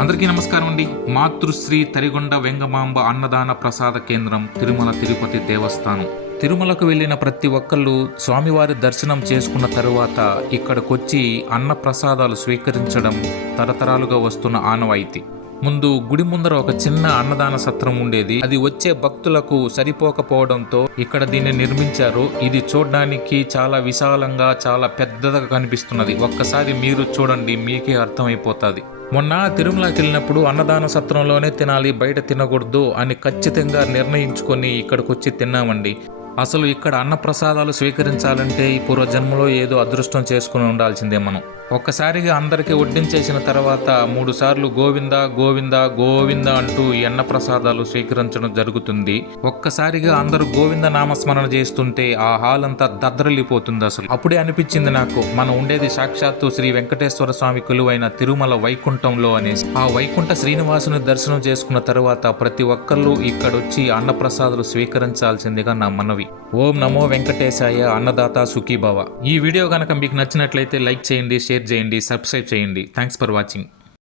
అందరికీ నమస్కారం అండి. మాతృశ్రీ తరిగొండ వెంగమాంబ అన్నదాన ప్రసాద కేంద్రం తిరుమల తిరుపతి దేవస్థానం. తిరుమలకు వెళ్ళిన ప్రతి ఒక్కళ్ళు స్వామివారి దర్శనం చేసుకున్న తరువాత ఇక్కడికొచ్చి అన్న ప్రసాదాలు స్వీకరించడం తరతరాలుగా వస్తున్న ఆనవాయితీ. ముందు గుడి ముందర ఒక చిన్న అన్నదాన సత్రం ఉండేది. అది వచ్చే భక్తులకు సరిపోకపోవడంతో ఇక్కడ దీన్ని నిర్మించారు. ఇది చూడడానికి చాలా విశాలంగా చాలా పెద్దగా కనిపిస్తున్నది. ఒక్కసారి మీరు చూడండి, మీకే అర్థమైపోతుంది. మొన్న తిరుమలకి వెళ్ళినప్పుడు అన్నదాన సత్రంలోనే తినాలి, బయట తినకూడదు అని ఖచ్చితంగా నిర్ణయించుకొని ఇక్కడికి వచ్చి తిన్నామండి. అసలు ఇక్కడ అన్న ప్రసాదాలు స్వీకరించాలంటే ఈ పూర్వజన్మలో ఏదో అదృష్టం చేసుకుని ఉండాల్సిందే మనం. ఒక్కసారిగా అందరికీ వడ్డించేసిన తర్వాత 3 సార్లు గోవింద గోవింద గోవింద అంటూ ఈ అన్న ప్రసాదాలు స్వీకరించడం జరుగుతుంది. ఒక్కసారిగా అందరూ గోవింద నామస్మరణ చేస్తుంటే ఆ హాల్ అంతా దద్దరిల్లిపోతుంది. అసలు అప్పుడే అనిపించింది నాకు, మనం ఉండేది సాక్షాత్తు శ్రీ వెంకటేశ్వర స్వామి కొలువైన తిరుమల వైకుంఠంలో అనేసి. ఆ వైకుంఠ శ్రీనివాసుని దర్శనం చేసుకున్న తర్వాత ప్రతి ఒక్కళ్ళు ఇక్కడొచ్చి అన్న ప్రసాదాలు స్వీకరించాల్సిందిగా నా మనవి. ఓం నమో వెంకటేశాయ, అన్నదాత సుఖీభవ. ఈ వీడియో కనుక మీకు నచ్చినట్లయితే లైక్ చేయండి, షేర్ చేయండి, సబ్స్క్రైబ్ చేయండి. Thanks for watching.